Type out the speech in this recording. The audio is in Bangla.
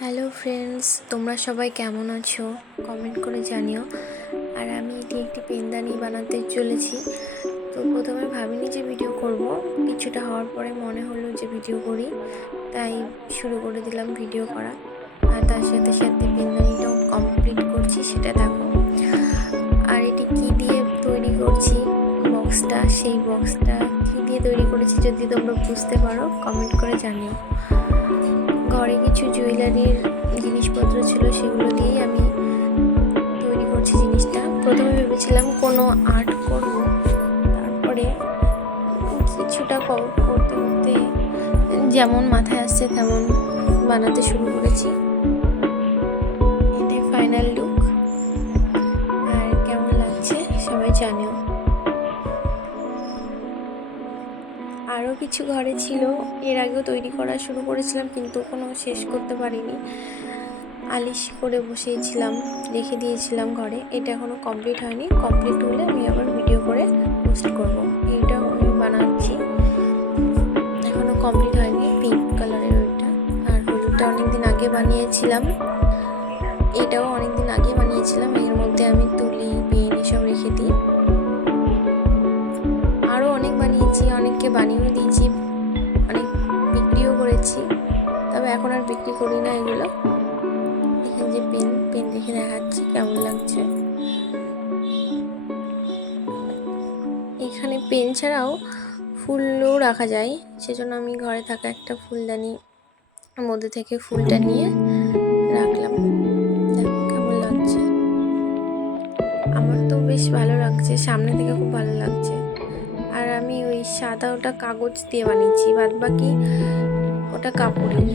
হ্যালো ফ্রেন্ডস, তোমরা সবাই কেমন আছো কমেন্ট করে জানিও। আর আমি এটি একটি পেনদানি বানাতে চলেছি। তো প্রথমে ভাবিনি যে ভিডিও করব, কিছুটা হওয়ার পরে মনে হলো যে ভিডিও করি, তাই শুরু করে দিলাম ভিডিও করা। আর তার সাথে সাথে পেনদানিটাও কমপ্লিট করছি, সেটা দেখো। আর এটি কি দিয়ে তৈরি করছি বক্সটা, সেই বক্সটা কি দিয়ে তৈরি করেছি যদি তোমরা বুঝতে পারো কমেন্ট করে জানিও। ঘরে কিছু জুয়েলারির জিনিসপত্র ছিল, সেগুলো দিয়েই আমি তৈরি করছি জিনিসটা। প্রথমে ভেবেছিলাম কোনো আর্ট করব, তারপরে কিছুটা করতে করতে যেমন মাথায় আসছে তেমন বানাতে শুরু করেছি। এটাই ফাইনাল লুক। আর কেমন লাগছে সবাই জানিও। আরও কিছু ঘরে ছিল, এর আগেও তৈরি করা শুরু করেছিলাম কিন্তু কোনো শেষ করতে পারিনি। আলিশ করে বসিয়েছিলাম, রেখে দিয়েছিলাম ঘরে। এটা এখনও কমপ্লিট হয়নি, কমপ্লিট হলে আমি আবার ভিডিও করে পোস্ট করব। এইটাও আমি বানাচ্ছি, এখনও কমপ্লিট হয়নি। পিঙ্ক কালারের ওইটা, আর হলুদটা অনেক দিন আগে বানিয়েছিলাম। এটাও অনেক দিন আগে বানিয়েছিলাম। এর মধ্যে আমি তুলি, পেন এসব রেখে দিই। আরও অনেক বানিয়েছি, অনেককে বানিয়েও দিয়েছি, অনেক বিক্রিও করেছি। তবে এখন আর বিক্রি করি না এগুলো। এখানে যে পেন রেখে দেখাচ্ছি কেমন লাগছে। এখানে পেন ছাড়াও ফুলও রাখা যায়, সেজন্য আমি ঘরে থাকা একটা ফুলদানির মধ্যে থেকে ফুলটা নিয়ে রাখলাম। দেখো কেমন লাগছে। আমার তো বেশ ভালো লাগছে, সামনে থেকে খুব ভালো লাগছে। আর আমি ওই সাদা ওটা কাগজ দিয়ে বানিয়েছি, বাদ বাকি ওটা কাপড়ের।